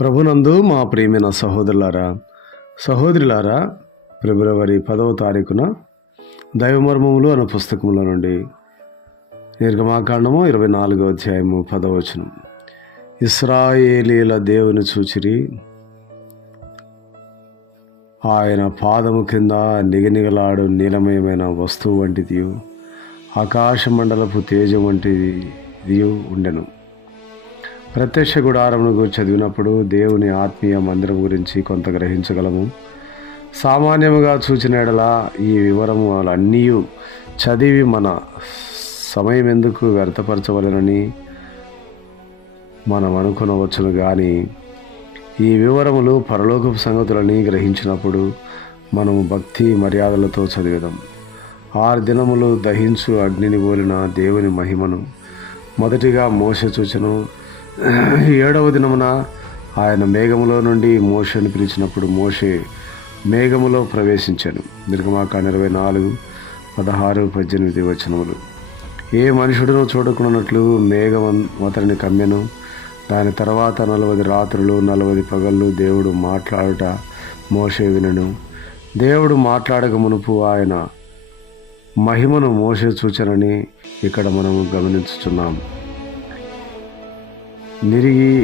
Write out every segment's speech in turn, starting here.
ప్రభునందు మా ప్రియమైన సహోదరులారా, ఫిబ్రవరి 10వ తారీఖున దైవమర్మములు అనే పుస్తకంలో నుండి నిర్గమాకాండము 24వ అధ్యాయము 10వ వచనం. ఇశ్రాయేలీల దేవుని చూచిరి, ఆయన పాదము కింద నిగనిగలాడు నీలమయమైన వస్తువు వంటిది, ఆకాశ మండలపు తేజం వంటిది ఉండెను. ప్రత్యక్ష గుడారమును గురించి చదివినప్పుడు దేవుని ఆత్మీయ మందిరం గురించి కొంత గ్రహించగలము. సామాన్యముగా చూచిన ఎడల ఈ వివరములన్నీ చదివి మన సమయం ఎందుకు వ్యర్థపరచవలెనని మనం అనుకునవచ్చును. కానీ ఈ వివరములు పరలోకపు సంగతులని గ్రహించినప్పుడు మనము భక్తి మర్యాదలతో చదివేదాం. 6 దినములు దహించు అగ్నిని పోలిన దేవుని మహిమను మొదటిగా మోషే చూచెను. 7వ దినమున ఆయన మేఘములో నుండి మోషేను పిలిచినప్పుడు మోషే మేఘములో ప్రవేశించాను. నిర్గమాకాండం 24:16-18 వచనములు. ఏ మనుషుడును చూడకున్నట్లు మేఘం అతనిని కమ్మెను. దాని తర్వాత 40 రాత్రులు 40 పగళ్ళు దేవుడు మాట్లాడుట మోషే వినెను. దేవుడు మాట్లాడక మునుపు ఆయన మహిమను మోషే చూచెనని ఇక్కడ మనము గమనించుచున్నాం. నిరిగి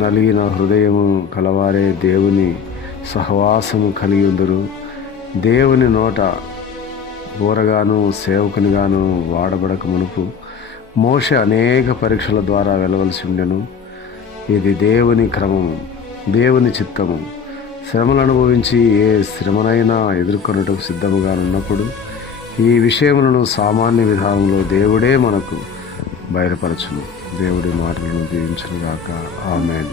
నలిగిన హృదయము కలవారే దేవుని సహవాసము కలిగి ఉందరు. దేవుని నోట బోరగాను సేవకునిగాను వాడబడక మునుపు మోషే అనేక పరీక్షల ద్వారా వెళ్ళవలసి ఉండెను. ఇది దేవుని క్రమము, దేవుని చిత్తము. శ్రమలు అనుభవించి ఏ శ్రమనైనా ఎదుర్కొనటకు సిద్ధముగా ఉన్నప్పుడు ఈ విషయములను సామాన్య విధానంలో దేవుడే మనకు బయలుపరచును. దేవుడి మాటలను దీవించునుగాక. ఆమేన్.